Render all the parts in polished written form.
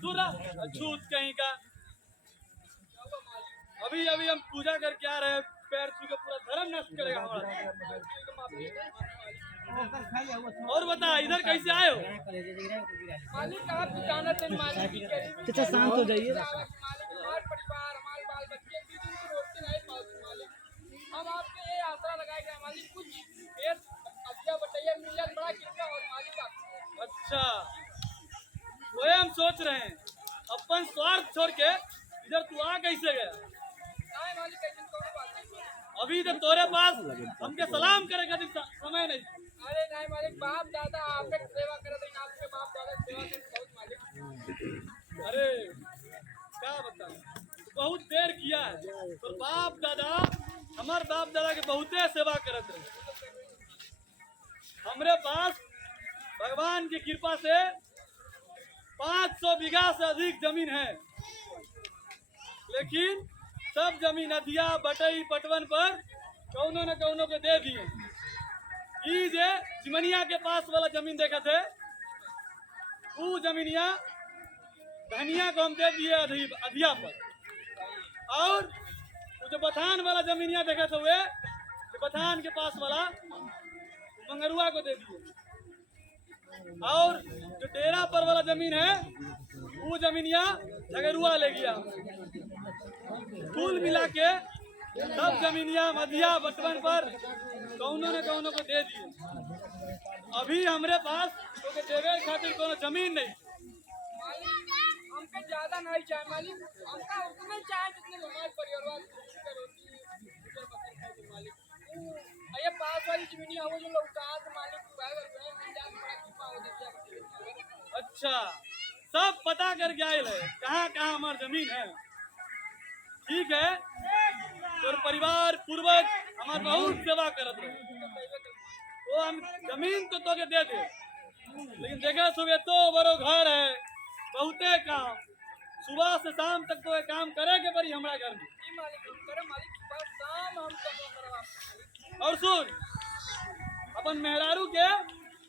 छूत कहीं का। अभी अभी हम पूजा करके आ रहे हैं, पैर छू के पूरा धर्म नष्ट करेगा हमारा। और बता इधर कैसे आए हो? मालिक आप दुकान से मालिक अच्छा शांत हो जाइए। मालिक हमारे परिवार हमारे बाल बच्चे किसी को रोकते नहीं पालते मालिक। हम आपके ये आसरा लगाए गए मालिक, कुछ अच्छा बताइए मिला बड़ा कृपा और मालिक आप। अच्छा वही हम सोच रहे हैं, अपन स्वार्थ छोड़ के इधर तू आ कैसे गया? नहीं मालिक ऐसी कोई बात नहीं। अभी तो तोरे पास हमके सलाम करे खातिर समय नहीं। अरे नहीं मालिक, बाप दादा आपके सेवा करे तो आपके बाप दादा सेवा करे बहुत मालिक। अरे क्या बताऊं, बहुत देर किया है तो बाप दादा हमारे बाप दादा के बहुते सेवा करत रहे। हमरे पास भगवान की कृपा से 500 बीघा से अधिक जमीन है, लेकिन सब जमीन नदिया बटई पटवन पर कौनो न कौनो के दे दिए। ई जे चिमनिया के पास वाला जमीन देखा थे, वो जमीनिया धनिया को हम दे दिए अधिया पर, और वो जो बथान वाला जमीनिया देखा था वे बथान के पास वाला मंगरुआ को दे दिए, और जो डेरा पर वाला जमीन है वो जमीनिया झगरुआ ले गया। कुल मिला के सब जमीनिया मधिया बटवन पर कौनो न कौनो को दे दिए। अभी हमरे पास तो देवे खातिर कोनो जमीन नहीं। मालिक हमको ज्यादा नहीं चाहिए मालिक, हमका उतना चाहिए जितने हमारे परिवार वाले मालिक। ये पास वाली जमीन है वो जो लोग मालिक अच्छा सब पता करके आए है कहाँ कहाँ हमार जमीन है। ठीक है, तो परिवार पूर्वज हमार बहुत सेवा करत रहे, तो हम जमीन तो तोके दे दे, लेकिन देखा सुबह तो बड़ो घर है बहुते काम, सुबह से शाम तक तो काम करे के पड़ी हमारा घर में। और सुन अपन मेहरारू के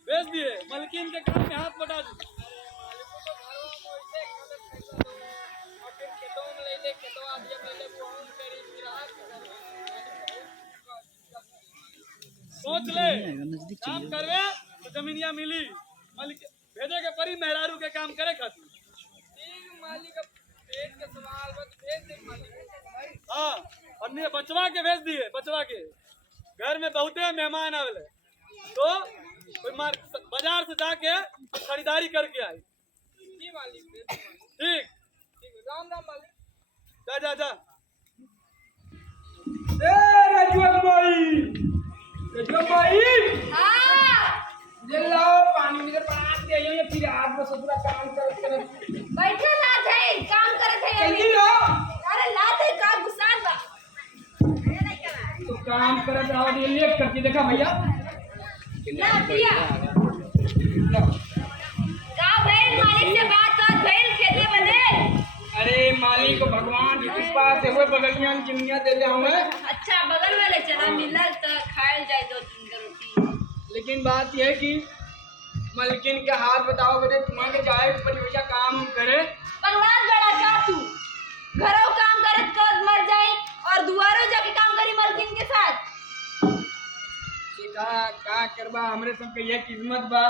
भेज दिए, मलकिन के काम में हाथ बटा दी। सोच ले काम करवे तो जमीनिया मिली, मालिक भेजे के परी मेहरारू के काम करे खातिर। मालिक पेट के सवाल बस भेज दे मालिक। हाँ और बचवा के भेज दिए, बचवा के घर में बहुते मेहमान आवे तो कोई बाजार से जाके खरीदारी करके आई। जी मालिक ठीक राम राम मालिक। जा जा जा। रजुआ भाई हाँ ले लाओ पानी में बना दे ये फिर आज में पूरा काम कर बैठे ना थे काम करे थे जल्दी लो। अरे लाते का गुस्सा बा तो काम करे जाओ ये लेट करके देखा भैया ना पिया का भैल मालिक से बात भैल खेती बने। अरे मालिक भगवान की कृपा से हुए बगल में जिमिया दे दे हमें। अच्छा बगल वाले चना मिलल तो खायल जाए 2-3 रोटी। लेकिन बात यह है कि मलकिन के हाथ बताओ बेटे तुम्हारे जाए परियोजना काम करे भगवान बड़ा का तू घरों काम करत कर मर जाए और दुआरों जाके काम करी मलकिन के साथ। का करबा हमरे सबके ये किस्मत बा,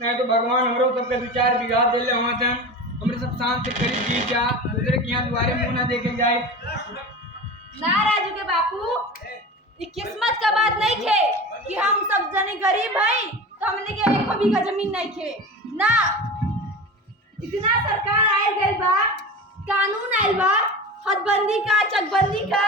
नहीं तो भगवान हमरो सबके 2-4 बीघा दे ले हमारे हमरे सब शांत से करी जी जा दूसरे के यहाँ दुआरे मुंह ना देखे जाए ना राजू के बापू ये किस्मत का बात नहीं खे कि हम सब जने गरीब हैं तो हमने के 1 बीघा जमीन नहीं खे ना। इतना सरकार आए गए बा, कानून आयल बा, हदबंदी का चकबंदी का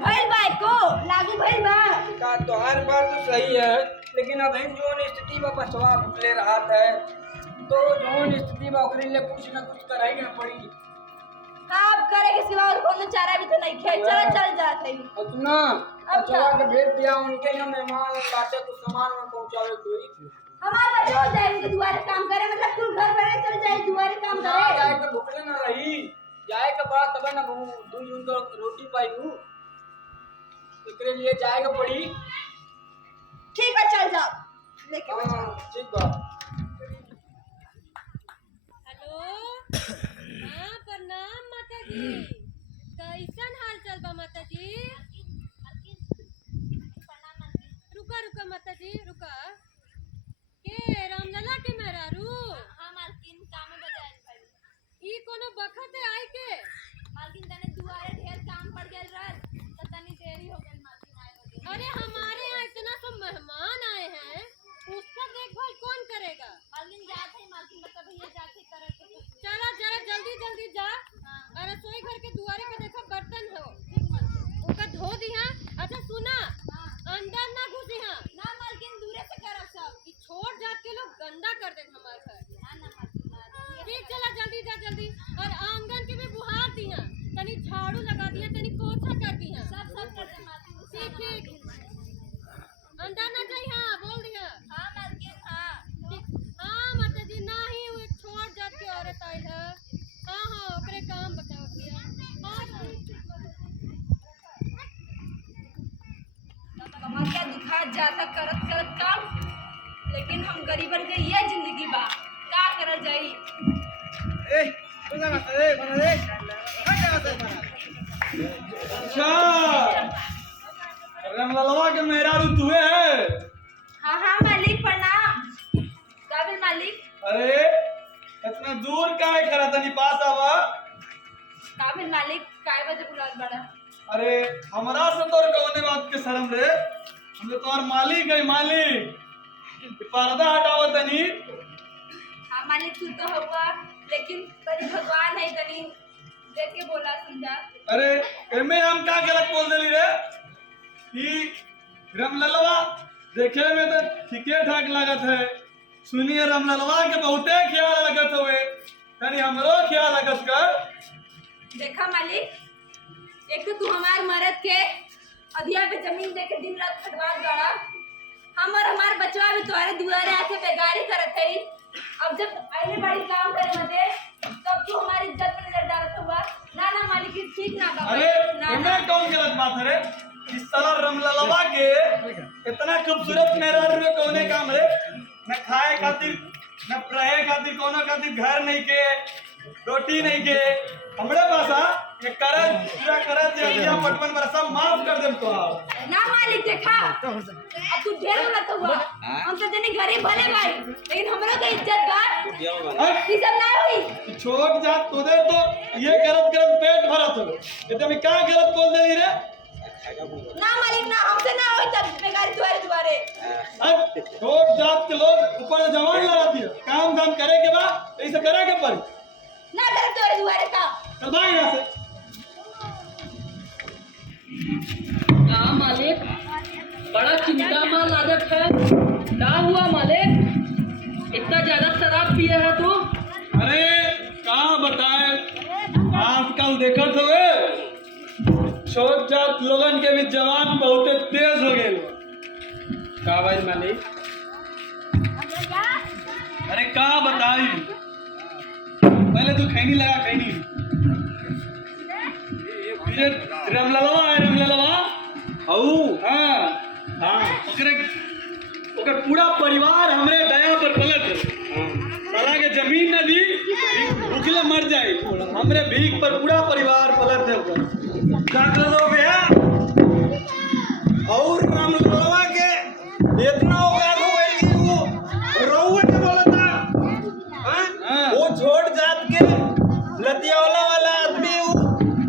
भइल बा को लागू भइल बा का तो हर बार तो सही है, लेकिन अब जो स्थिति बा बचवा ले रहा है तो जो स्थिति बा ओकरे लिए कुछ ना कुछ कराई ना पड़ी। आप करे के सिवा और कोनो चारा भी तो नहीं खे। चल जात है और सुना बचवा के भेज दिया उनके यहाँ मेहमान बाटे कुछ सामान में पहुंचावे कोई हमार बच्चा जाए उनके दुआरे काम करे मतलब तू घर पर चल जाए दुआरे काम करे जाए के भूखले ना रही जाए के बाद तब ना दू जून तो रोटी पाई हूं एकरे लिए जाएगा पड़ी। ठीक है चल जाओ लेके ठीक बा। हेलो कैसन हाल चल बा माता जी? रुका रुका माता जी रुका। के रामलला के मेहरारू? हाँ मालकिन काम में बताए भाई। ई कोनो बखत है आई के? मालकिन तने दुआरे ढेर काम पड़ गइल रहल त तनी देरी हो गइल मालकिन आए होगे। अरे हमारे यहाँ इतना सब मेहमान आए हैं, उसका देखभाल कौन करेगा? मालकिन जात है मालकिन बता भैया जात है करत है। चला जरा जल्दी जल्दी जा। अरे रसोई घर के दुआरे पे देखो बर्तन हो, ठीक मालकिन। ओका धो दिहा। अच्छा सुना, अंदर ना घुसिहा। ना मालकिन दूरे से करब सब। ई छोड़ जात के लोग गंदा कर दे हमार घर। ना ना मालकिन ना। ठीक चला जल्दी जा जल्दी। और आंगन के भी बुहार दिहा, तनी झाड़ू लगा दिया, तनी पोछा कर दिहा। सब सब कर दे मालकिन। ठीक ठीक। अंदर ना जाइहा, बोल दिहा। हाँ मालकिन हाँ। ठीक। हाँ माता जी नाही वो एक छोड़ जात के औरत आई है। हाँ हाँ ओकरे काम बताओ दिया। हाँ कमा क्या दिखा जाता करत करत काम, लेकिन हम गरीबन के ये जिंदगी बा का करल जाई। अच्छा रमललवा के मेहरारू तुहे है? हाँ हाँ मालिक प्रणाम। काबिल मालिक। अरे इतना दूर काहे खड़ा तनी पास आवा। काबिल मालिक काय बजे बुलात बड़ा। अरे हमरा से तोर कौने बात के शर्म रे? हम तो तोर मालिक है मालिक। पर्दा हटाओ तनी। हाँ मालिक तू तो हुआ, लेकिन तनी भगवान है तनी देख के बोला समझा। अरे एमे हम का गलत बोल देली रे? कि रमललवा देखे में तो ठीके ठाक लागत है, सुनिए रमललवा के बहुते ख्याल लगत हुए, तनी हमरो ख्याल लगत कर। देखा मालिक, एक तो तू हमार मरद के अधिया पे जमीन दे के दिन रात खटवात बड़ा, हम और हमार बचवा भी तुम्हारे दुआरे आके बेगारी करत है। अब जब आईने बड़ी काम करे मते तब तू हमारी इज्जत पे नजर डालत हुआ। ना ना मालिक ये ठीक ना बा। अरे एमे कौन गलत बात है रे? इस साला रमललवा के इतना खूबसूरत मेहरारू रे कौने काम रे? न खाए खातिर न रहे खातिर कोनो खातिर घर नहीं के, रोटी नहीं के। हमरे पासा ये करज पूरा करज दिया पटवन पर सब माफ कर देम तो। ना मालिक देखा, अब तू ढेर बोलत हुआ। हम तो जनी गरीब भले भाई, लेकिन हमरो के इज्जत बा। ई सब ना होई। छोट जात तो दे तो ये गलत गलत पेट भरत हो। ये तो मैं क्या गलत बोल दे रे? ना मालिक ना, हमसे ना होई तब बेगारी दुआरे। अब छोट जात के लोग ऊपर जवान लगाती है, काम धाम करे के बाद ऐसे करे के पड़ी। ना करे दुआरे का। चल भाई यहाँ से। क्या मालिक, बड़ा चिंता में लागत है। क्या हुआ मालिक, इतना ज्यादा शराब पिए है तू? अरे कहाँ बताए, आजकल देखत हुए छोट जात लोगन के भी जवान बहुत तेज हो गए। का भाई मालिक? अरे कहाँ बताई, पहले तू खैनी लगा खैनी। ये रमललवा है रमललवा। हाँ हाँ ओकर पूरा परिवार हमरे दया पर पलट। साला के जमीन न दी, भूखले मर जाए। हमरे भीख पर पूरा परिवार पलट है ओकर। डॉक्टर हो गया और रमललवा के इतना औकात हो गई कि वो रउआ के बोलता। हाँ। वो छोट जात के लतियावला वाला आदमी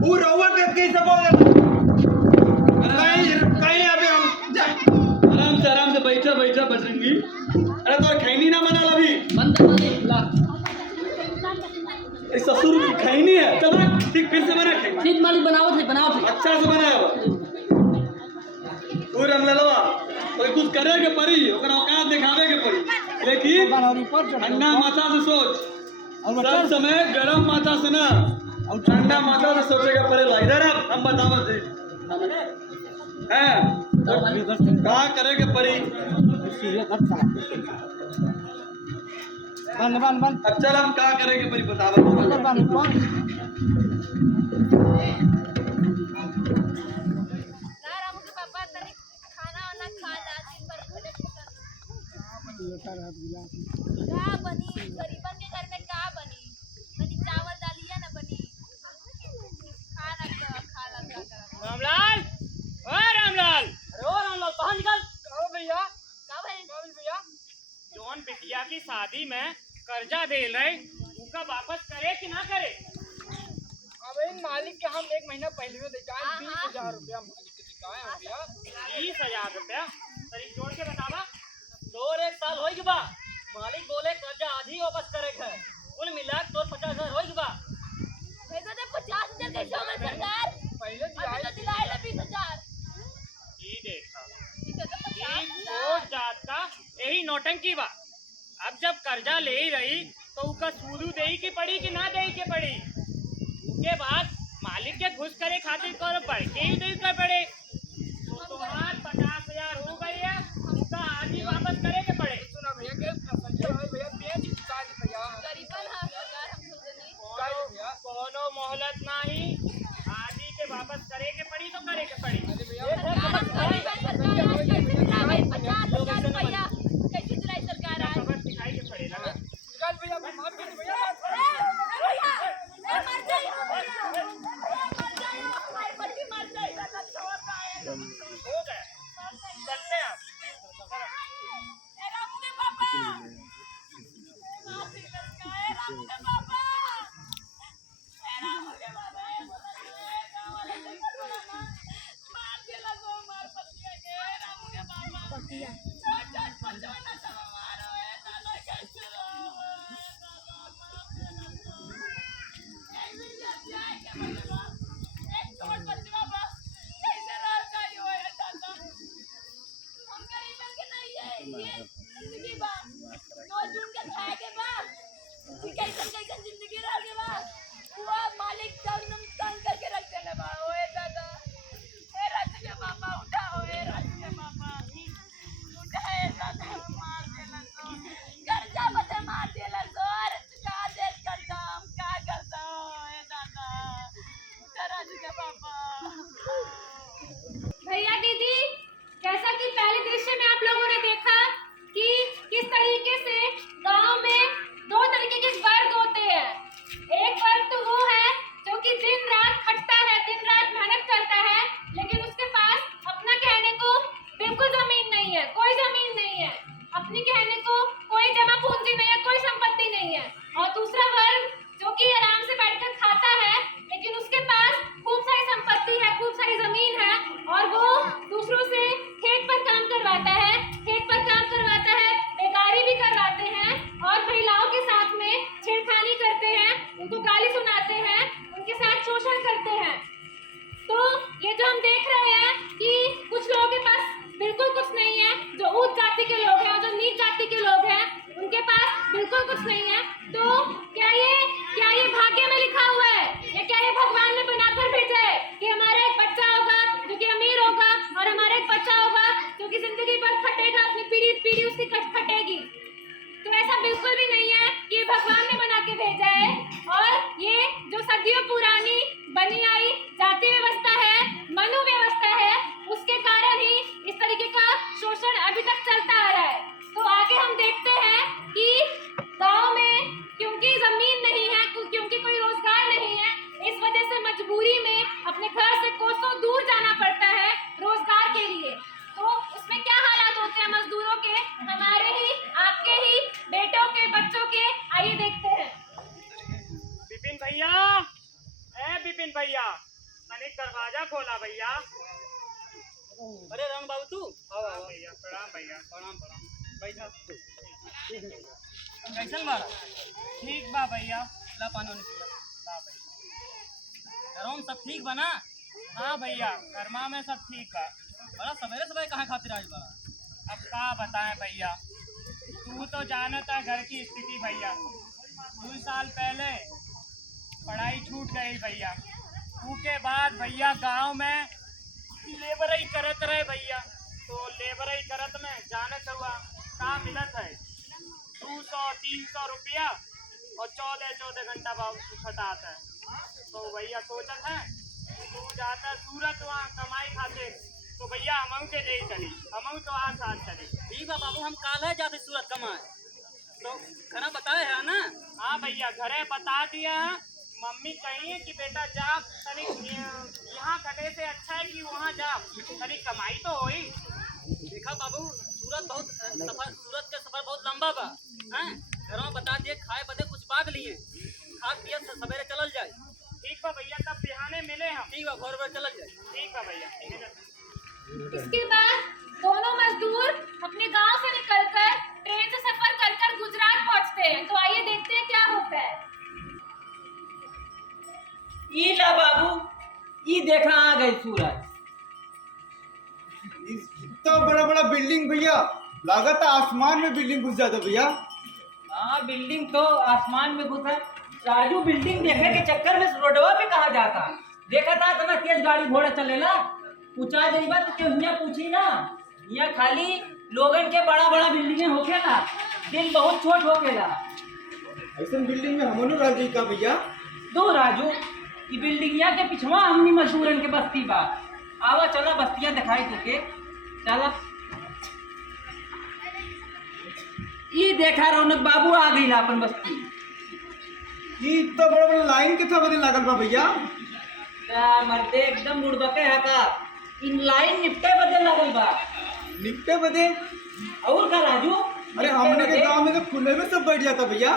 वो रउआ के कैसे बोल देता? कहीं अभी हम आराम से बैठा बैठा बजरंगी। अरे तो खैनी ना बना अभी। बंद मालिक ला। इस ससुर की खैनी है। चल ठीक फिर से बना खैनी। ठीक मालिक बनाओ थे अच्छा से बनाया बा। तू रमललवा कोई कुछ करे के पड़ी, ओकर औकात दिखावे के पड़ी, लेकिन ठंडा माथा से सोच। सब समय गरम माथा से ना, ठंडा माथा से सोचे के पड़ेला। इधर हम बतावत है हैं का करे के पड़ी। अब चल हम का करे के पड़ी बतावत। का बनी गरीबन के घर में का बनी? बनी चावल दालिया ना बनी। शादी में कर्जा दे रहे उनका वापस करे कि ना करे? अब इन मालिक के हम 1 महीना पहले में दिखाए 20,000 रुपया मालिक के दिखाए हम भैया। 20,000 रुपया तरीक जोड़ के बतावा। 1 साल हो गई बा, मालिक बोले कर्जा आधी वापस करे है, कुल मिला तो 50,000 हो गई बा। भैया तो 50,000 कैसे होगा सरकार? पहले अभी तो दिलाए ला 20,000। ये देखा ये तो ये 50,000। कोट जात का यही नौटंकी बा। अब जब कर्जा ले ही रही तो उसका सूदू दे की पड़ी कि ना दे के पड़ी? उसके बाद मालिक के घुस करे खातिर कर बढ़ के ही दे के पड़े। तो तुम्हार 50,000 हो गई है, उसका आधी वापस करे के पड़े। सुना भैया के संजय भाई भैया बेच चुका है भैया। गरीबन है सरकार हम खुद नहीं। कोनो मोहलत नहीं, आधी के वापस करे के पड़ी तो करे के पड़ी। अरे भैया सरकार हम गरीबन सरकार आज कैसे दिलाए 50,000 रुपया? कैसे दिलाए सरकार आज? खबर दिखाई के पड़े ना। निकाल भैया माफ कर भैया। भैया ए मर जाइए भैया, मर जाइए हमारी बच्ची मर जाएगा ना छोड़ पाएगा। हो गया, चलते हैं आप। ए राम के पापा माफी लगा। ए राम के पापा, ए राम के पापा, मार दिया गो मार पतिया के। ए राम के पापा पतिया छोड़ बच्चों ना सब मारो। ए दादा कैसे रहो? छोड़ बच्चे बाबा कैसे रह गई हो? ए दादा हम गरीबन के नहीं है, ये जिंदगी बा तो जुन के खाए के बा कि कैसन जिंदगी रह के बा। वो मालिक जन्म तंग करके रख देले बा। ओए दादा ए राज के बाबा उठाओ। ए राज के बाबा उठाए दादा मार देला तो कर्जा बते मार देला तो अरे चुका दे कर्जा हम का करता। ए दादा उठा राज के बाबा। भैया दीदी, जैसा कि पहले दृश्य में आप लोगों ने देखा कि किस तरीके से गांव में 2 तरीके के वर्ग होते हैं। एक वर्ग तो वो है जो कि दिन रात खटता है, दिन रात मेहनत करता है, लेकिन उसके पास अपना कहने को बिल्कुल जमीन नहीं है, कोई जमीन नहीं है, अपनी कहने को कोई जमा पूंजी नहीं है, कोई संपत्ति नहीं है। और दूसरा वर्ग जो कि आराम से बैठकर खाता है, लेकिन उसके पास खूब सारी संपत्ति है, खूब सारी जमीन है, और वो दूसरों से खेत पर काम करवाता है, खेत पर काम करवाता है, बेकारी भी करवाते हैं और महिलाओं के साथ में छेड़खानी करते हैं, उनको गाली सुनाते हैं, उनके साथ शोषण करते हैं। तो ये जो हम देख रहे हैं कि कुछ लोगों के पास बिल्कुल कुछ नहीं है, जो उच्च जाति के लोग हैं और जो नीच जाति के लोग हैं उनके पास बिल्कुल कुछ नहीं है। तो क्या ये भाग्य में लिखा हुआ है या क्या ये भगवान ने बनाकर भेजा है कि हमारा एक बच्चा होगा जो कि अमीर होगा और हमारा एक बच्चा होगा जो कि जिंदगी भर खटेगा, अपनी पीढ़ी उसकी खटेगी? तो ऐसा बिल्कुल भी नहीं है कि ये भगवान ने बना के भेजा है। और ये जो सदियों पुरानी बनी आई जाति व्यवस्था है, मनु व्यवस्था है, उसके कारण ही इस तरीके का शोषण अभी तक चलता आ रहा है। तो आगे हम देखते हैं कि गांव में क्योंकि जमीन नहीं है, क्योंकि कोई रोजगार नहीं है, इस वजह से मजबूरी में अपने घर से कोसों दूर जाना पड़ता है रोजगार के लिए। तो उसमें क्या हालात होते हैं मजदूरों के, हमारे ही, आपके ही बेटों के, बच्चों के? आइए देखते हैं। बिपिन भैया, ए बिपिन भैया, तनिक दरवाजा खोला भैया। अरे राम बाबू तू हाँ भैया, प्रणाम भैया। प्रणाम बैठा। कैसन बा? ठीक बा भैया। ला पानी वानी पिया। ला भैया। घरों में सब ठीक बना? हाँ भैया, कर्मा में सब ठीक बा। बड़ा सवेरे सवेरे कहाँ खातिर आज बड़ा? अब का बताएं भैया, तू तो जानता घर की स्थिति भैया। 2 साल पहले पढ़ाई छूट गई भैया। उसके बाद भैया गांव में लेबर ही करत रहे भैया। तो लेबर ही करत में जानत हुआ का मिलत है 200-300 रुपया और 14 घंटा भाव खटाता है। तो भैया सोचत है तू जाता सूरत वहाँ कमाई खाते, तो भैया हमऊ के ले चली, हमऊ तो आज साथ चली। ठीक बा बाबू, हम काल है जाते सूरत कमाए, तो खाना बताए है ना? हाँ भैया, घरे बता दिया है। मम्मी कही है कि बेटा जा तनिक यहाँ कटे से अच्छा है कि वहाँ जा, तनिक कमाई तो होई। देखा बाबू, सूरत के सफर बहुत लंबा बा। हैं? घर में बता दिए खाए बदे कुछ पाग लिए, खा पिए सवेरे चलल जाए। ठीक बा भैया, तब बिहाने मिले हम। ठीक बा, भोर भोर चलल जाए। ठीक बा भैया। इसके बाद दोनों मजदूर अपने गांव से निकलकर ट्रेन से सफर कर कर गुजरात पहुंचते हैं। तो आइए देखते हैं क्या होता है। ई ला बाबू, ई देखा आ गई सूरज। इतना बड़ा बड़ा बिल्डिंग भैया, लागत है आसमान में बिल्डिंग घुस जाता भैया। हाँ, बिल्डिंग तो आसमान में घुसा। राजू, बिल्डिंग देखे के चक्कर में रोडवा पे कहाँ जाता? देखा था इतना तेज गाड़ी घोड़ा चलेला, पूछा जाइबा तो क्यों यहाँ पूछी ना। यहाँ खाली लोगन के बड़ा बड़ा बिल्डिंगे होखेला, दिल बहुत छोट होखेला। ऐसा बिल्डिंग में हमनो रह गई का भैया? दो राजू, ई बिल्डिंगिया के पिछवा हमनी मजदूरन के बस्ती बा। आवा चला बस्तियां दिखाई तुके। चला। ई देखा रौनक बाबू आ गई अपन बस्ती। ये इतना बड़ा बड़ा लाइन के था बदे लागल बा भैया। क्या मर्दे एकदम बुड़बके है का। इन लाइन निपटे बदे लगल बा। निपटे बदे? और का राजू? अरे निपटे हमने के बदे? गांव में तो खुले में सब बैठ जाता भैया।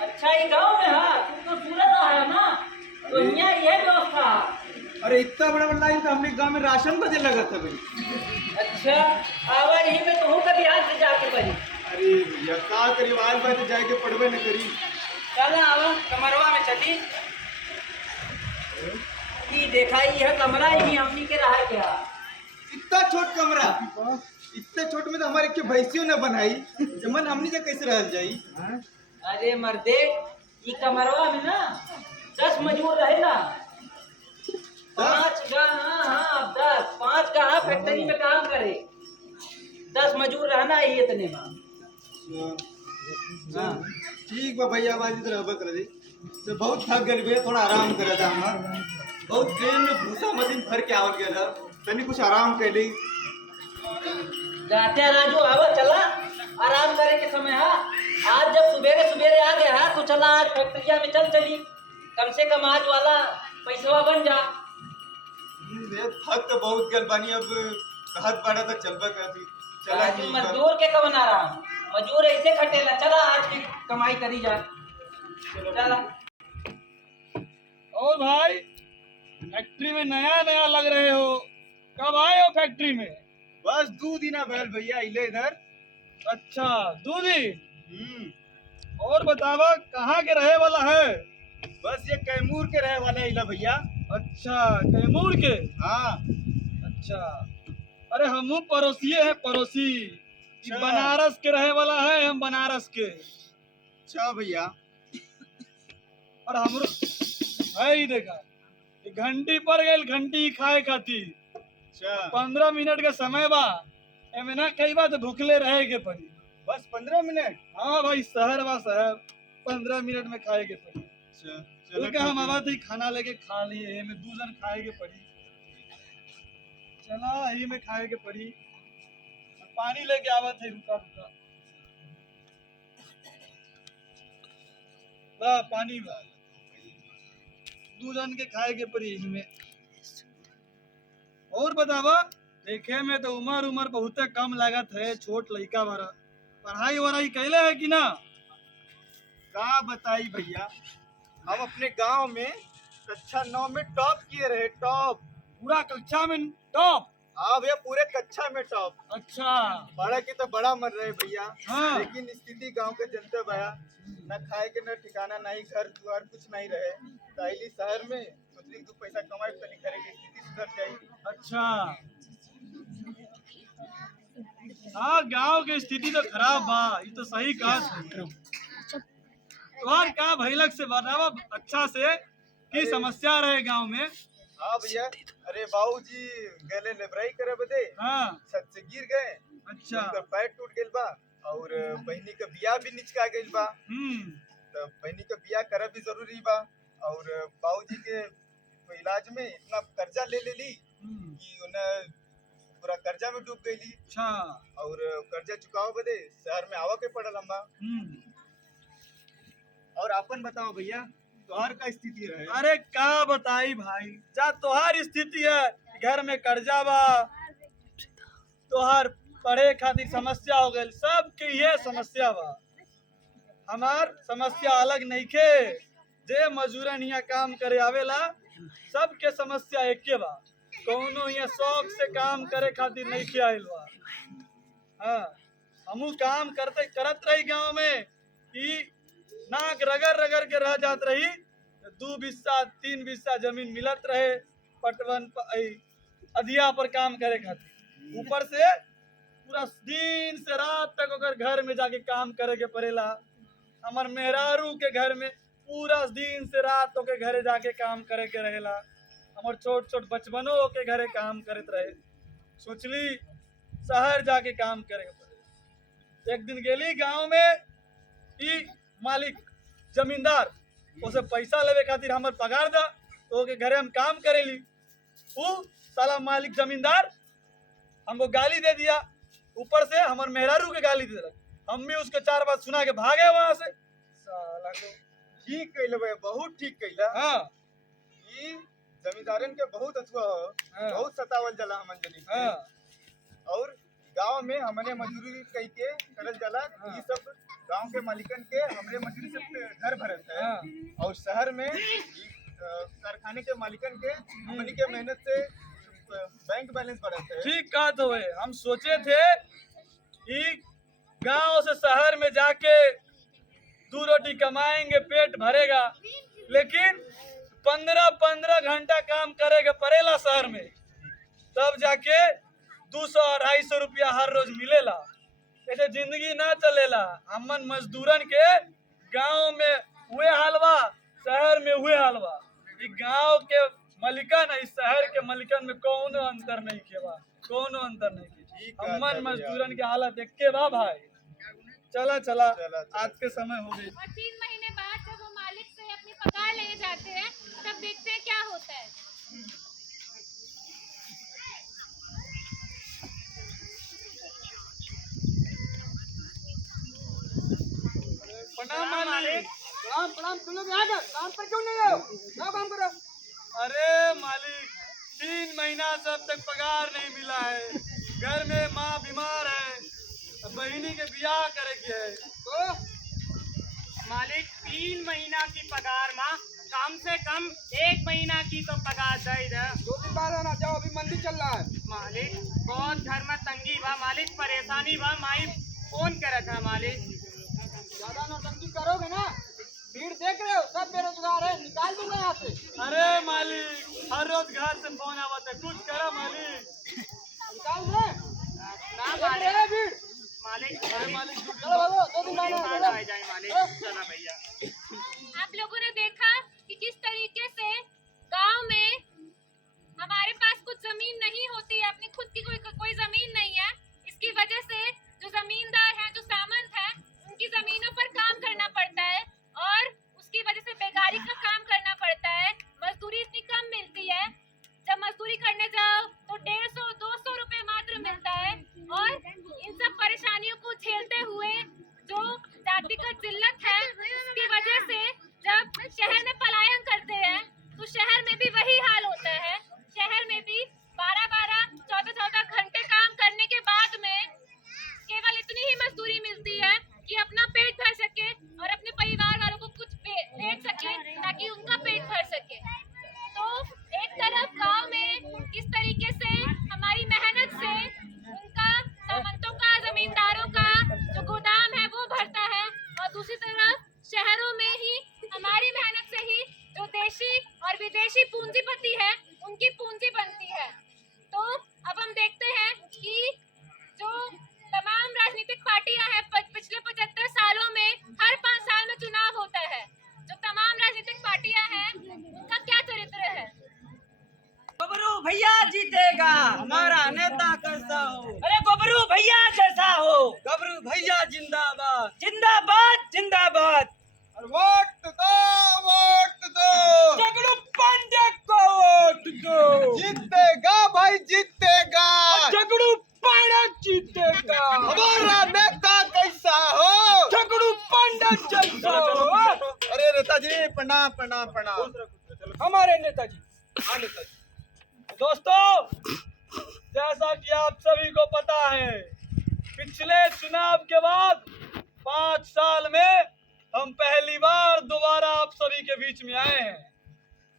अच्छा, ये गाँव में है, तुम तो सूरत आया ना, तो यहाँ ये व्यवस्था। अरे इतना बड़ा बड़ा लाइन था, हमने गांव में राशन बदे लगा था भाई। अच्छा, आवा यही में तो कभी हाथ से जाके पड़ी। अरे भैया का करी, आज बात जाके पढ़वे न करी। चल आवा कमरवा में चली। ये देखा, ये है कमरा, ही हमनी के रहा क्या। इतना छोट कमरा, इतने छोट में तो हमारे के भैंसियों न बनाई, जमन हमनी से कैसे रह जाई। अरे मर्दे, ये कमरवा में ना 10 मजदूर रहेला। 5 कहाँ फैक्ट्री में काम करे, 10 मजदूर रहना ही इतने में। हाँ, ठीक बा भैया, बाजी तो रहबे कर दी। तो बहुत थक गए भैया, थोड़ा आराम करे था हमार। बहुत ट्रेन में भूसा मशीन भर के आवत गया, तनी कुछ आराम कर ली। जाते राजू, आवा चला, आराम करे के समय है। आज जब सुबेरे सुबेरे आ गया है तो चला, आज फैक्ट्रिया में चली, कम से कम आज वाला पैसा बन जा। थक तो बहुत गल बानी, अब कहत बड़ा तो चलबा करती। चला राजू, मजदूर के कवन आराम, मजदूर ऐसे खटेला। चला आज की कमाई करी जा। चला। और भाई फैक्ट्री में नया नया लग रहे हो, कब आए हो फैक्ट्री में? बस 2 दिन बैल भैया इले इधर। अच्छा, 2 दिन। और बतावा कहाँ के रहे वाला है? बस ये कैमूर के रहे वाला इला भैया। अच्छा, कैमूर के। हाँ। अच्छा, अरे हम पड़ोसिए हैं, पड़ोसी। अच्छा। बनारस के रहे वाला है, हम बनारस के। अच्छा भैया। और हमरो है ही देखा, ये घंटी पर गई, घंटी खाए खाती। अच्छा, 15 मिनट का समय बा, एमे ना कई बात भूखले रहे के पड़ी। बस 15 मिनट? हाँ भाई, शहर बा शहर, 15 मिनट में खाए के पड़ी। अच्छा, चलो क्या, हम आवा थी खाना लेके खा लिए, एमे 2 जन खाए के पड़ी। चला यही में खाए के पड़ी। पानी लेके आवा थे, रुका रुका। बा पानी बा, 2 जन के खाए के पड़ी यही में। और बतावा, देखे में तो उम्र बहुत कम लागत है, छोट लड़का बारा। पढ़ाई वढ़ाई कैले है कि ना? का बताई भैया, हम अपने गांव में कक्षा 9 में टॉप किए रहे, टॉप। पूरा कक्षा में टॉप? हाँ भैया, पूरे कक्षा में टॉप। अच्छा। बड़ा की तो बड़ा मन रहे भैया। हाँ। लेकिन स्थिति गांव के जनते भैया, न खाए के न ठिकाना, नहीं घर द्वार, कुछ नहीं रहे। ताइली शहर में सोचली 2 पैसा कमाए तो करे की स्थिति सुधर जाए। अच्छा, हाँ गांव की स्थिति तो खराब बा, ये तो सही कहा। तुम्हार का भैलक से बतावा अच्छा से की समस्या रहे गांव में? हाँ भैया, अरे बाबूजी गले लेबराई करे बदे, हाँ। छत से गिर गए। अच्छा। उनका पैर टूट गइल बा, और बहनी का बियाह भी निचका गइल बा। तो बहनी का बियाह करे भी जरूरी बा। और बाबूजी के इलाज में इतना कर्जा ले ली कि उन्हें पूरा कर्जा में डूब गई। अच्छा। और कर्जा चुकाओ बदे शहर में आवा के पड़ल हम्बा। और अपन बताओ भैया, तोहार का स्थिति रहे? अरे का बताई भाई, जा तोहार स्थिति है, घर में कर्जा बा, तोहार पढ़े खातिर समस्या हो गई। सबके ये समस्या बा, हमार समस्या अलग नहीं खे। जे मजूरन यहाँ काम करे आवेला सबके समस्या एके बा। कौनो यहाँ शौक से काम करे खातिर नहीं खे आयल बा। हाँ, हमू काम करत रही गांव में कि नाक रगड़ रगड़ के रह जात रही। 2 बिस्सा 3 बिस्सा जमीन मिलत रहे पटवन अधिया पर काम करे खातिर। ऊपर से पूरा दिन से रात तक ओकर घर में जाके काम करे के पड़ेला। हमार मेहरारू के घर में पूरा दिन से रात के घरे जाके काम करे के रहेला। हमार छोट छोट बचपनों के घरे काम करत रहे। सोचली शहर जाके काम करे के पड़े। एक दिन गेली गांव में, ई मालिक जमींदार उसे पैसा लेवे खातिर हमार पगार दा, तो ओके घरे हम काम करेली। वो साला मालिक जमींदार हमको गाली दे दिया, ऊपर से हमार मेहरारू के गाली दे दिया। हम भी उसके 4 बात सुना के भागे वहां से। साला को ठीक कैले भैया, बहुत ठीक कैला। हाँ ई जमींदारन के बहुत अथवा हो, हाँ। बहुत सतावल जला हमन जनी के। हाँ और गांव में हमने मजदूरी कई के करल जाला। हाँ। ये सब गांव के मालिकन के हमरे मजदूरी से घर भरत है। हाँ। और शहर में कारखाने के मालिकन के हमनी के मेहनत से बैंक बैलेंस बढ़त है। ठीक कहा तो है। हम सोचे थे कि गांव से शहर में जाके 2 रोटी कमाएंगे, पेट भरेगा, लेकिन 15-15 घंटा काम करेगा पड़ेला शहर में, तब जाके 200-250 रुपया हर रोज मिलेला। ऐसे जिंदगी ना चलेला। हमन मजदूरन के गांव में हुए हालवा, शहर में हुए हालवा। गांव के मलिकन इस शहर के मलिकन में कोनो अंतर नहीं केबा, कोनो अंतर नहीं के। हमन मजदूरन के हालत एके बा भाई। चला चला, आज के समय हो गई। और 3 महीने बाद जब वो मालिक से अपनी पगार लेने जाते हैं, तब देखते हैं क्या होता है। प्रणाम मालिक। प्रणाम प्रणाम। तुम लोग यहाँ काम पर क्यों नहीं हो? क्या काम करो? अरे मालिक, 3 महीना से अब तक पगार नहीं मिला है। घर में माँ बीमार है, बहिनी के ब्याह करे के है। तो मालिक 3 महीना की पगार माँ, कम से कम 1 महीना की तो पगार दे दे। 2 दिन बाद आना, जाओ अभी मंदिर चल रहा है। मालिक बहुत घर में तंगी बा मालिक, परेशानी बा। माई फोन करे था मालिक। ज्यादा नौटंकी करोगे ना, भीड़ देख रहे हो, सब बेरोजगार है, निकाल दूंगा यहाँ से। अरे मालिक, हर रोज घर से फोन आवत है, कुछ करा मालिक। निकाल दे ना देख रहे हैं भीड़। मालिक अरे मालिक, चलो भागो, 2 दिन बाद आना। आ जाए मालिक। चला भैया। आप लोगों ने देखा कि किस तरीके से गांव में हमारे पास कुछ जमीन नहीं होती है, अपनी खुद की कोई जमीन नहीं है। इसकी वजह से जो जमींदार हैं, जो सामंत हैं, उनकी जमीनों पर काम करना पड़ता है और उसकी वजह से बेकारी का काम करना पड़ता है। मजदूरी इतनी कम मिलती है, जब मजदूरी करने जाओ तो 150-200 रुपए मात्र मिलता है। और इन सब परेशानियों को झेलते हुए जो जातिगत जिल्लत है, उसकी वजह से जब शहर में पलायन करते हैं तो शहर में भी वही हाल होता है। शहर में भी 12-12, 14-14 घंटे काम करने के बाद में केवल इतनी ही मजदूरी मिलती है कि अपना पेट भर सके और अपने परिवार वालों को कुछ बेच सके, ताकि उनका पेट भर सके। तो एक तरफ गांव में किस तरीके से हमारी मेहनत से उनका, सामंतों का, जमींदारों का जो गोदाम है वो भरता है, और दूसरी तरफ शहरों में ही हमारी मेहनत से ही जो देशी और विदेशी पूंजीपति है, उनकी पूंजी बनती है। तो अब हम देखते हैं कि जो तमाम राजनीतिक पार्टियां हैं, पिछले 75 सालों में हर 5 साल में चुनाव होता है। जो तमाम राजनीतिक पार्टियां हैं, उनका क्या चरित्र है? गोबरू भैया जीतेगा, हमारा नेता कैसा हो? अरे गोबरू भैया जैसा हो। गबरू भैया जिंदाबाद। जिंदाबाद जिंदाबाद। और वोट दो, वोट दो। जगड़ू पांडे को वोट दो। जीतेगा भाई, जीतेगा। जगड़ू पांडे जीतेगा। हमारा नेता कैसा हो? जगड़ू पांडे जैसा हो। अरे नेताजी, प्रणाम प्रणाम प्रणाम। हमारे नेताजी। हाँ नेताजी। दोस्तों, जैसा कि आप सभी को पता है पिछले चुनाव के बाद 5 साल में हम पहली बार दोबारा आप सभी के बीच में आए हैं।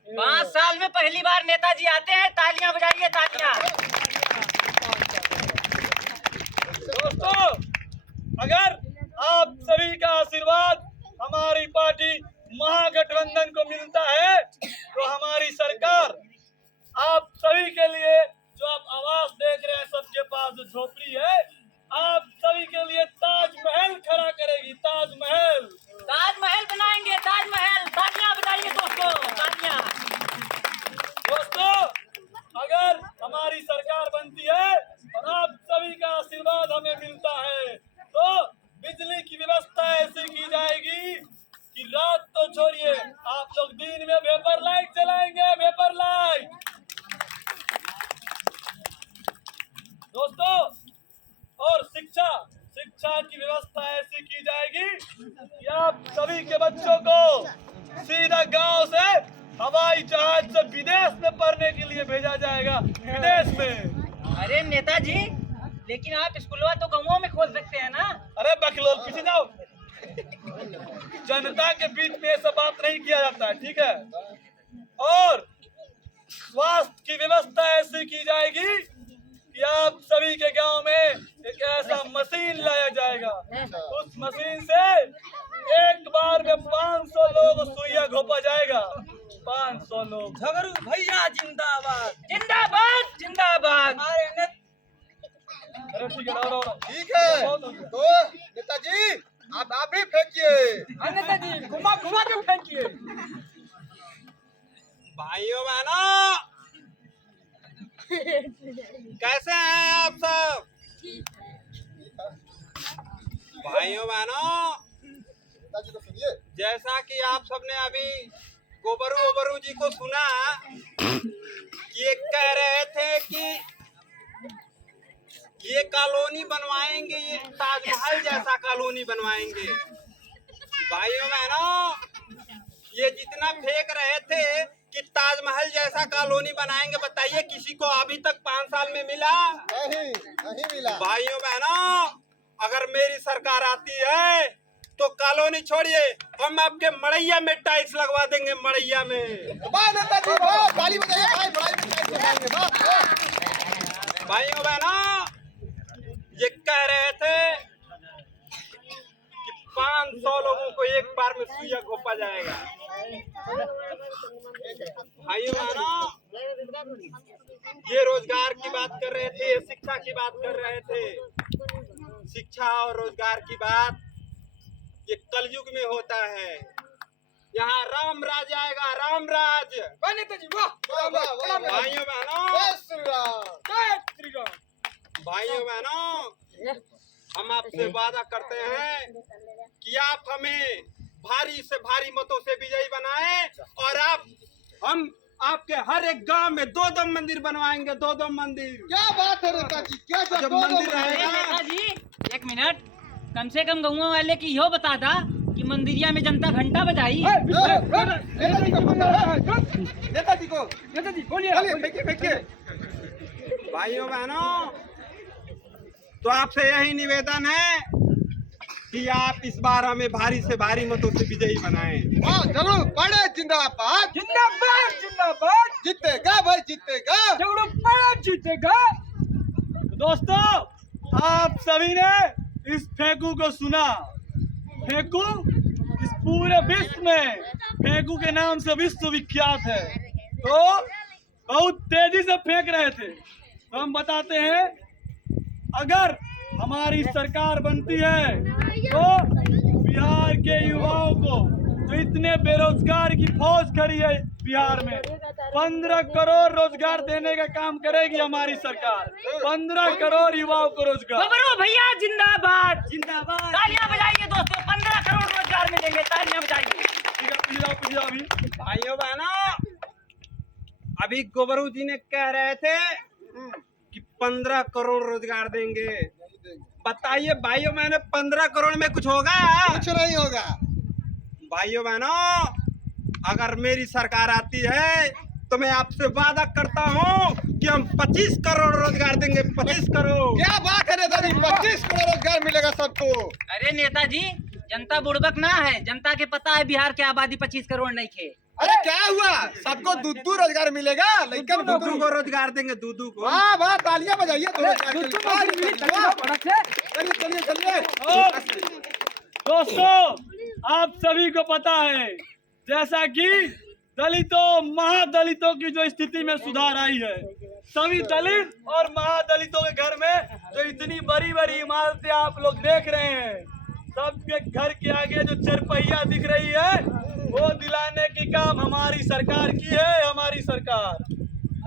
5 साल में पहली बार नेताजी आते हैं, तालियां बजाइए तालियां। दोस्तों, अगर आप सभी का आशीर्वाद हमारी पार्टी महागठबंधन को मिलता है तो हमारी सरकार आप सभी के लिए जो आप आवास देख रहे हैं, सबके पास जो झोपड़ी है, आप सभी के लिए ताजमहल खड़ा करेगी। ताजमहल बनाएंगे, ताजमहल। तालियां बजाइए दोस्तों, तालियां। दोस्तों, अगर हमारी सरकार बनती है और आप सभी का आशीर्वाद हमें मिलता है तो बिजली की व्यवस्था ऐसी की जाएगी कि रात तो छोड़िए, आप लोग दिन में वेपर लाइट चलाएंगे। Vapour light. दोस्तों, और शिक्षा की व्यवस्था ऐसी की जाएगी कि आप सभी के बच्चों को सीधा गांव से हवाई जहाज से विदेश में पढ़ने के लिए भेजा जाएगा। विदेश में। अरे नेताजी, लेकिन आप स्कूलवा तो गाँवों में खोल सकते हैं ना। अरे बकलोल, पीछे जाओ। जनता के बीच में ऐसा बात नहीं किया जाता है, ठीक है। और स्वास्थ्य की व्यवस्था ऐसी की जाएगी कि आप सभी के गांव में एक ऐसा मशीन लाया जाएगा, उस मशीन से एक बार में 500 लोग सुइया घोपा जाएगा। 500 लोग। झगड़ू भैया जिंदाबाद, जिंदाबाद, जिंदाबाद। अरे ठीक है, और ठीक है तो नेताजी आप भी फेंकिए। नेताजी घुमा घुमा के फेंकिए। भाइयों बहनों, कैसे हैं आप सब? भाइयों बहनों, नेताजी तो सुनिए। जैसा कि आप सबने अभी गोबरू जी को सुना, ये कह रहे थे कि ये कॉलोनी बनवाएंगे, ये ताजमहल जैसा कॉलोनी बनवाएंगे। भाइयों बहनों, ये जितना फेंक रहे थे कि ताजमहल जैसा कॉलोनी बनाएंगे, बताइए किसी को अभी तक 5 साल में मिला? नहीं मिला। भाइयों बहनों, अगर मेरी सरकार आती है तो कॉलोनी छोड़िए, हम आपके मड़ैया में टाइल्स लगवा देंगे। मड़ैया में। वाह नेताजी, वाह, ताली बजाइए भाई, बड़ाई में टाइल्स लगाएंगे, वाह। भाइयों बहनों, ये कह रहे थे कि 500 लोगों को एक बार में सुइया घोपा जाएगा। भाइयों बहनों, ये रोजगार की बात कर रहे थे, शिक्षा की बात कर रहे थे। शिक्षा और रोजगार की बात ये कलयुग में होता है। यहाँ राम राज आएगा, राम राज। नेताजी वाह। भाइयों बहनों, जय श्री राम। जय श्री राम। भाइयों बहनों, हम आपसे वादा करते हैं कि आप हमें भारी से भारी मतों से विजयी बनाएं और हम आपके हर एक गांव में 2-2 मंदिर बनवाएंगे। 2-2 मंदिर। क्या बात है नेताजी, क्या जब मंदिर रहेगा। नेताजी 1 मिनट, कम से कम गाँव वाले की यो बता था कि मंदिरिया में जनता घंटा बजाई। नेताजी बोलिए, फेंकिए। भाइयों बहनों, तो आपसे यही निवेदन है कि आप इस बार हमें भारी से भारी मतों से विजयी बनाएं। झगड़ू बड़े जिंदाबाद। जिंदाबाद जिंदाबाद। जीतेगा भाई, जीतेगा। झगड़ू बड़ा जीतेगा। दोस्तों, आप सभी ने इस फेंकू को सुना। फेंकू इस पूरे विश्व में फेंकू के नाम से विश्व विख्यात है। तो बहुत तेजी से फेंक रहे थे, तो हम बताते हैं, अगर हमारी सरकार बनती है तो बिहार के युवाओं को, जो इतने बेरोजगार की फौज खड़ी है बिहार में, 15 करोड़ रोजगार देने का काम करेगी हमारी सरकार। 15 करोड़ युवाओं को रोजगार। गोबरू भैया जिंदाबाद, जिंदाबाद। तालियां बजाइए दोस्तों, 15 करोड़ रोजगार मिलेंगे। तालियां बजाइए। ठीक है, पिछला अभी। भाइयों बहनों, अभी गोबरू जी ने कह रहे थे कि 15 करोड़ रोजगार देंगे। बताइए भाइयों बहनों, 15 करोड़ में कुछ होगा? कुछ नहीं होगा। भाइयों बहनों, अगर मेरी सरकार आती है तो मैं आपसे वादा करता हूँ कि हम 25 करोड़ रोजगार देंगे, 25 करोड़। क्या बात है नेताजी, 25 करोड़ रोजगार मिलेगा सबको। अरे नेताजी, जनता बुड़बक ना है, जनता के पता है बिहार की आबादी 25 करोड़ नहीं थे। अरे क्या हुआ, सबको दूध रोजगार मिलेगा, लेकिन दूधू को रोजगार देंगे, दूधू को। वाह वाह, तालियां बजाइए। चलिए चलिए। दोस्तों, आप सभी को पता है जैसा कि दलितों महादलितों की जो स्थिति में सुधार आई है, सभी दलित और महादलितों के घर में जो इतनी बड़ी बड़ी इमारतें आप लोग देख रहे हैं, सबके घर के आगे जो चरपहिया दिख रही है, वो दिलाने की काम हमारी सरकार की है, हमारी सरकार।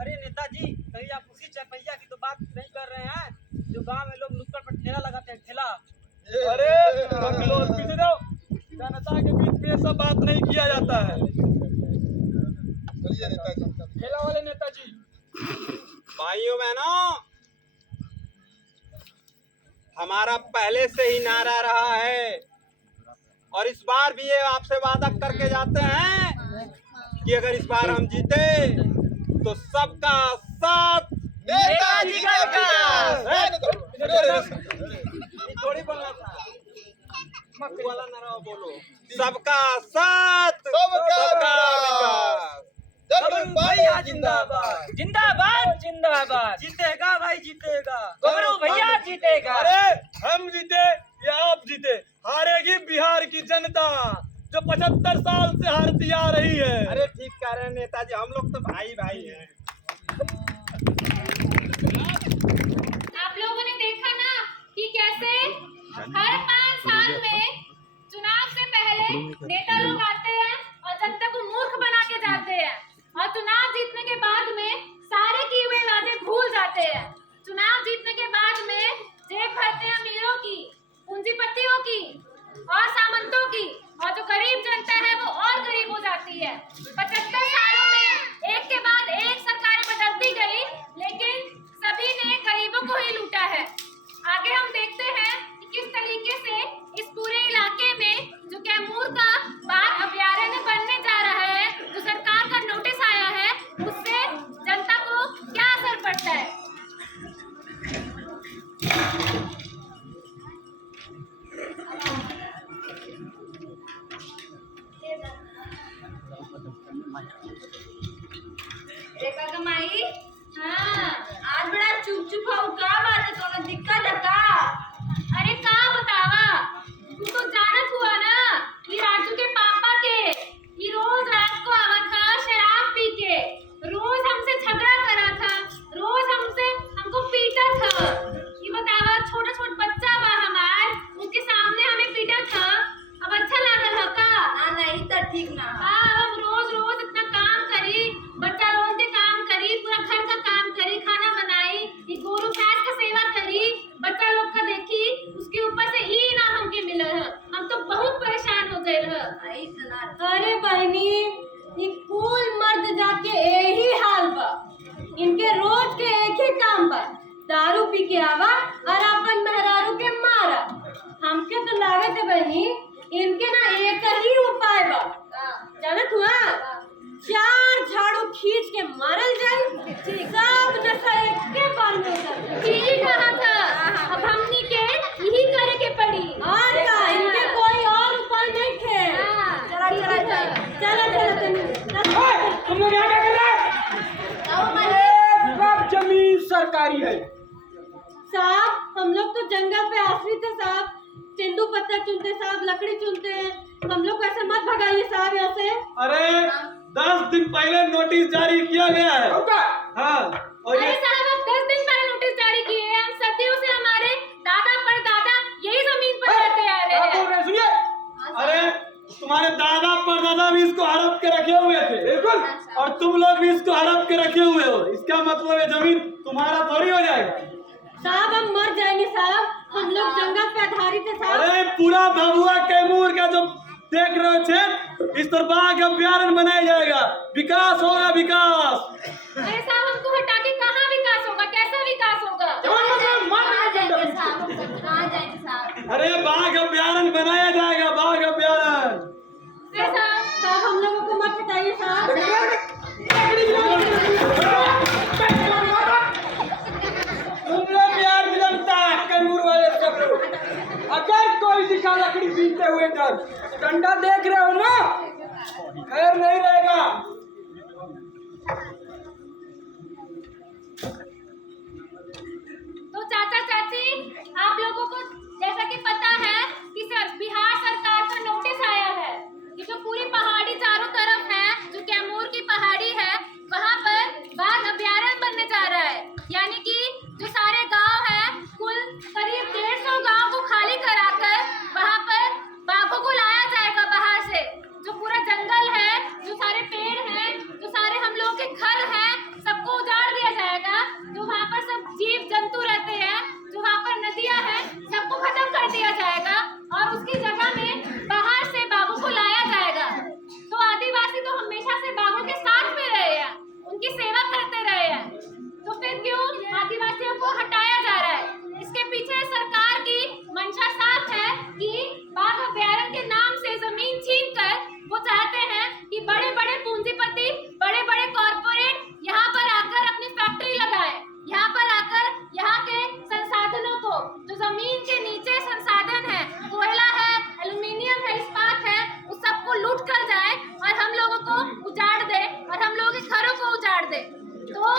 अरे नेताजी, कहीं आप उसी चरपहिया की तो बात नहीं कर रहे हैं जो गांव में लोग नुक्कड़ पर ठेला लगाते हैं, ठेला? अरे पीछे जाओ, जनता के बीच में ये सब बात नहीं किया जाता है। चलिए नेताजी। ठेला वाले नेताजी। भाइयों बहनों, हमारा पहले से ही नारा रहा है और इस बार भी ये आपसे वादा करके जाते हैं कि अगर इस बार हम जीते तो सबका साथ नेताजी का विकास। थोड़ी बोलना था, वाला नारा बोलो, सबका साथ सबका विकास। जरूर भैया जिंदाबाद। जिंदाबाद जिंदाबाद, जीतेगा भाई जीतेगा, गौरव भैया जीतेगा। अरे हम जीते या आप जीते, हारेगी बिहार की जनता जो 75 साल से हारती आ रही है। अरे ठीक कह रहे हैं नेताजी, हम लोग तो भाई भाई हैं। आप लोगों ने देखा ना कि कैसे हर 5 साल में चुनाव से पहले नेता लोग आते हैं और जनता को मूर्ख बना के जाते हैं, और चुनाव जीतने के बाद में सारे किए हुए वादे भूल जाते हैं। चुनाव जीतने के बाद में जेब भरते हैं अमीरों की, पूंजीपतियों की और सामंतों की, और जो गरीब जनता है वो और गरीब हो जाती है। 75 सालों में एक के बाद एक सरकारें बदलती गई, लेकिन सभी ने गरीबों को ही लूटा है। आगे हम देखते हैं कि किस तरीके से इस पूरे इलाके में जो कैमूर का बाघ अभयारण्य बनने जा रहा है, जो सरकार का नोटिस आया है, उससे जनता को क्या असर पड़ता है। देखा कमाई, हाँ, आज बड़ा चुप चुप हो, का बात है, कोनो दिक्कत है का? अरे का बतावा, तू तो जानत हुआ ना कि राजू के पापा के ये रोज रात को आवा था शराब पी के, रोज हमसे झगड़ा करा था, रोज हमको पीटा था। ये बतावा, छोटा छोटा बच्चा बा हमार, उसके सामने हमें पीटा था, अब अच्छा लागल है का? ना नहीं तो ठीक ना। हाँ, अब रोज रोज इतना काम करी, बच्चा रोज के काम करी, पूरा घर का काम करी, खाना बनाई, ये गोरू भैंस का सेवा करी, बच्चा लोग का देखी, उसके ऊपर से ही ना हमके मिलल है। हम तो बहुत परेशान हो गए रह। अरे बहनी, ये कुल मर्द जाके यही हाल बा, इनके रोज के एक ही काम बा, दारू पी के आवा और अपन मेहरारू के मारा। हमके तो लागत है बहनी, इनके ना एक ही उपाय बा, जानत हुआ, 4 झाड़ू खींच के मारल जाए, सब नशा एक के बार में उतर। ठीक ही कहा था, अब हमनी के यही करे के पड़ी। और का, इनके कोई और उपाय नहीं थे। चला तुम लोग यहाँ क्या कर रहे हैं? सब जमीन सरकारी है। साहब, हम लोग तो जंगल पे आश्रित है साहब, तेंदू पत्ता चुनते साहब, लकड़ी चुनते हैं, हम लोग को ऐसे मत भगाइए साहब यहाँ से। अरे 10 दिन पहले नोटिस जारी किया गया है। हाँ, और अरे साहब, अब 10 दिन पहले नोटिस जारी किए हैं, हम सदियों से हमारे दादा परदादा यही जमीन पर रहते आ रहे हैं। सुनिए, अरे तुम्हारे दादा परदादा भी इसको हड़प के रखे हुए थे, बिल्कुल, और तुम लोग भी इसको हड़प के रखे हुए हो, इसका मतलब है जमीन तुम्हारा थोड़ी हो जाएगा। साहब, हम मर जाएंगे साहब, हम लोग जंगल पे आधारित है साहब। अरे पूरा भभुआ कैमूर का जो देख रहे हो क्षेत्र, इस पर बाघ अभ्यारण्य बनाया जाएगा, विकास होगा, विकास। अरे साहब, हमको हटा के कहाँ विकास होगा, कैसा विकास होगा? कहाँ जाएंगे साहब? अरे बाघ अभ्यारण्य बनाया जाएगा, बाघ अभ्यारण्य। साहब, साहब, हम लोगों को मत हटाइए साहब। खैर नहीं रहेगा। तो चाचा चाची, आप लोगों को जैसा कि पता है कि बिहार सरकार का नोटिस आया है कि जो पूरी पहाड़ी चारों तरफ है, जो कैमूर की पहाड़ी है, वहाँ पर बाघ अभयारण्य बनने जा रहा है। यानी कि जो सारे गांव है, कुल करीब 150 गांव को खाली कराकर वहाँ पर बाघों को लाया जाएगा बाहर से। जो पूरा जंगल है, जो सारे पेड़ हैं, जो सारे हम लोगों के घर हैं, सबको उजाड़ दिया जाएगा। जो वहाँ पर सब जीव जंतु रहते हैं, जो वहाँ पर नदियाँ हैं, सबको खत्म कर दिया जाएगा और उसकी जगह में बाहर से बाघों को लाया जाएगा। तो आदिवासी तो हमेशा से बाघों के साथ में रहे हैं, उनकी सेवा करते रहे हैं, तो फिर क्यों आदिवासियों को हटाया जा रहा है? इसके पीछे सरकार की मंशा साफ है कि बाघ अभयारण्य के नाम से जमीन छीनकर वो चाहते हैं कि बड़े बड़े पूंजीपति, बड़े बड़े कॉरपोरेट यहाँ पर आकर अपनी फैक्ट्री लगाए, यहाँ पर आकर यहाँ के संसाधनों को, जो जमीन के नीचे संसाधन है, कोयला है, एल्यूमिनियम है, इस्पात है, उस सबको लूट कर जाए और हम लोगों को उजाड़ दे और हम लोगों के घरों को उजाड़ दे। तो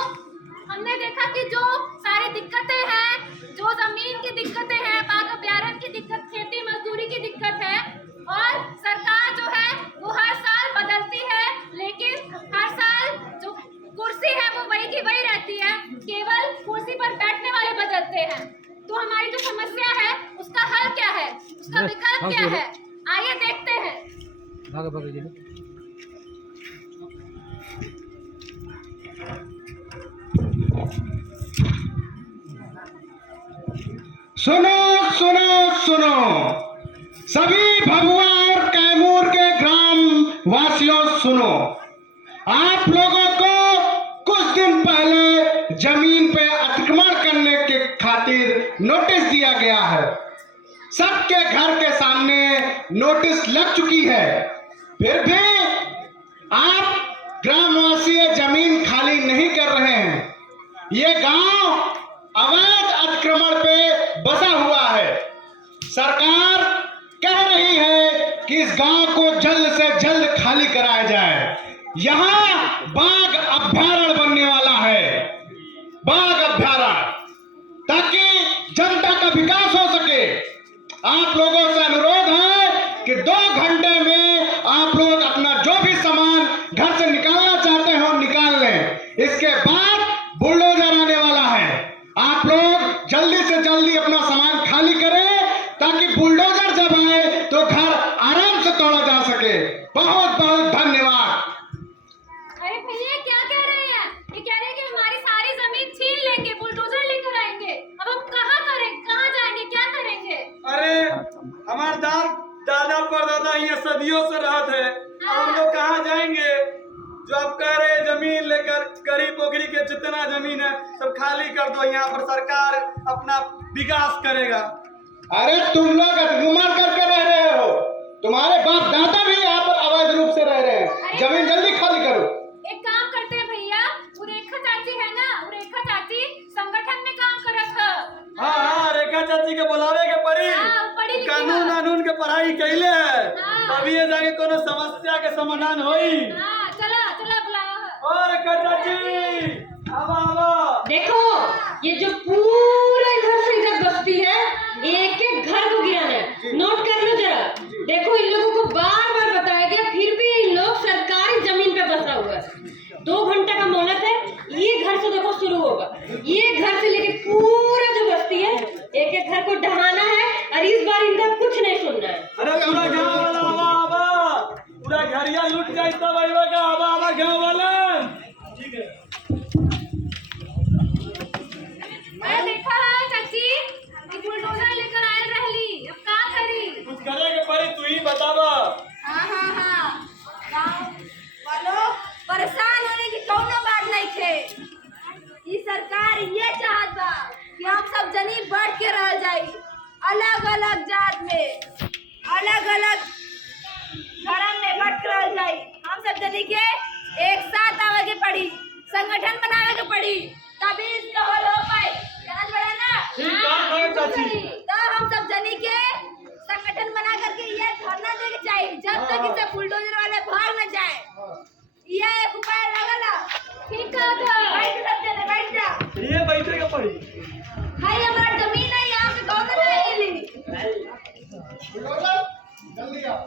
हमने देखा कि जो सारी दिक्कतें हैं, जो जमीन की दिक्कतें हैं, बाघ अभयारण्य की दिक्कत, खेती मजदूरी की दिक्कत है, और सरकार जो है वो हर साल बदलती है, लेकिन हर साल जो कुर्सी है वो वही की वही रहती है, केवल कुर्सी पर बैठने वाले बदलते हैं। तो हमारी जो समस्या है उसका हल क्या है, उसका विकल्प क्या है, आइए देखते हैं। सुनो सुनो सुनो, सभी भभुआ और कैमूर के ग्राम वासियों सुनो। आप लोगों को कुछ दिन पहले जमीन पे अतिक्रमण करने के खातिर नोटिस दिया गया है। सबके घर के सामने नोटिस लग चुकी है, फिर भी आप ग्रामवासी जमीन खाली नहीं कर रहे हैं। ये गांव अवैध अतिक्रमण पे बसा हुआ है। सरकार कह रही है कि इस गांव को जल्द से जल्द खाली कराया जाए। यहाँ बाघ अभयारण्य बनने वाला है, बाघ अभयारण्य, ताकि जनता का विकास हो सके। आप लोगों से अनुरोध है कि 2 घंटे में आप लोग अपना जो भी सामान घर से निकालना चाहते हो निकाल लें। इसके बाद बुलडोजर आने वाला है। आप लोग जल्दी से जल्दी अपना सामान खाली करें ताकि बुलडोजर जब आए तो घर आराम से तोड़ा जा सके। बहुत बहुत धन्यवाद। अरे भैया क्या कह रहे हैं? ये कह रहे हैं कि हमारी सारी जमीन छीन लेंगे, बुलडोजर लेकर आएंगे। अब हम कहाँ करें, कहाँ जाएंगे, क्या करेंगे? अरे हमारे दादा परदादा यहाँ सदियों से रहते हैं, अब हम लोग कहाँ जाएंगे? जो आप कह रहे हैं जमीन लेकर, गरी पोखरी के जितना जमीन है सब खाली कर दो, यहाँ पर सरकार अपना विकास करेगा। अरे तुम लोग अतिक्रमण करके रह रहे हो, तुम्हारे बाप दादा भी यहाँ पर अवैध रूप से रह रहे हैं। जमीन जल्दी खाली करो। एक काम करते हैं भैया, रेखा चाची है ना, रेखा चाची संगठन में काम करत है। हाँ, रेखा चाची के बुलावे के पड़ी, कानून कानून के पढ़ाई कैले है, तभी ये जाके कोनो समस्या के समाधान होई। चला चला बुलाओ। और रेखा चाची आवा। देखो ये जो पूरा इधर से इधर बस्ती है, एक एक घर को गिराना है। नोट कर लो जरा। देखो इन लोगों को बार बार बताया गया, फिर भी इन लोग सरकारी जमीन पे बसा हुआ है। 2 घंटा का मोहलत है। ये घर से देखो शुरू होगा, ये घर से लेके पूरा जो बस्ती है, एक एक घर को ढहाना है और इस बार इनका कुछ नहीं सुनना है। अरे पूरा गाँव वाला आवा, पूरा घरिया लूट जाए तब आवा का आवा गाँव वाला। ठीक है। मैं देखा है चाची कि बुलडोजर लेकर आए रहली, अब क्या करी? कुछ करे के पड़ी, तू ही बतावा। हाँ, गाँव वालों परेशान होने की कौनो बात नहीं थे। ये सरकार ये चाहत बा कि हम सब जनी बढ़ के रह जाई, अलग अलग जात में, अलग अलग धर्म में बढ़ के रह जाई। हम सब जनी के एक साथ आवे के पड़ी, संगठन बनावे के पड़ी, तभी इसका हल हो पाए। समझ पड़ा ना? ठीक बात है चाची। तो हम सब जनी के संगठन बना करके ये धरना देके चाहिए जब तक इसे बुलडोजर वाले भाग न जाए। यह एक उपाय लगला। ठीक है उधर। बैठ जा सब जने, बैठ जा। ये बैठेगा पड़ी। भाई हमारा जमीन है, यहाँ पे कौन रहेगी? बुलडोजर जल्दी आओ।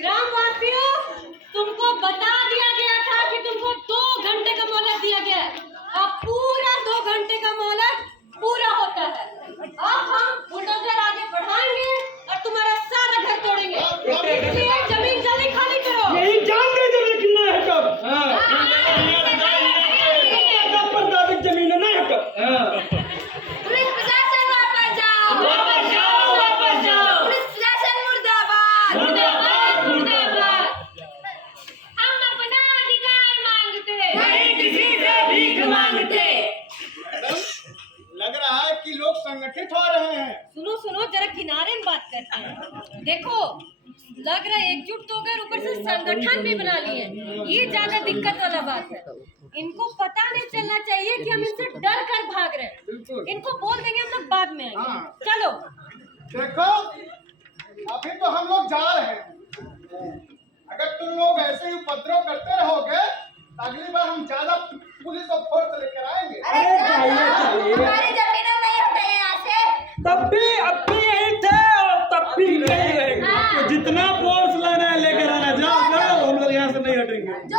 ग्रामवासियों, तुमको बता दिया गया था कि तुमको 2 घंटे का मोहलत दिया गया है। अब पूरा 2 घंटे का मोहलत पूरा होता है। अब हम बुलडोजर आगे बढ़ाएंगे और तुम्हारा सारा घर तोड़ेंगे। इसलिए जमीन जल्दी खाली करो। यही जानते थे लेकिन ना है कब। जमीन है ना है कब। पुलिस प्रशासन वापस जाओ। वापस जाओ, वापस जाओ। पुलिस प्रशासन मुर्दाबाद। मुर्दाबाद, मुर्दाबाद। हम अपना अधिकार मांगते नहीं किसी से भीख मांगते। लग रहा है कि लोग संगठित हो रहे हैं। सुनो सुनो, जरा किनारे में बात करते हैं। देखो, लग रहा है एकजुट तो हो गए, ऊपर से संगठन भी बना लिए। ये ज्यादा दिक्कत वाला बात है। इनको पता नहीं चलना चाहिए कि हम इनसे डर कर भाग रहे हैं। इनको बोल देंगे हम लोग बाद में आएंगे। हाँ। चलो। देखो अभी तो हम लोग जा रहे हैं। अगर तुम लोग ऐसे ही उपद्रव करते रहोगे तो अगली बार हम ज्यादा पुलिस और फोर्स लेकर आएंगे। अरे हमारी जमीनें नहीं हटेगी यहाँ से। तब भी अब भी यही थे और तब भी नहीं रहेंगे। तो जितना फोर्स लाना है लेकर आना, जाओ जाओ, हम लोग यहाँ से नहीं हटेंगे। जो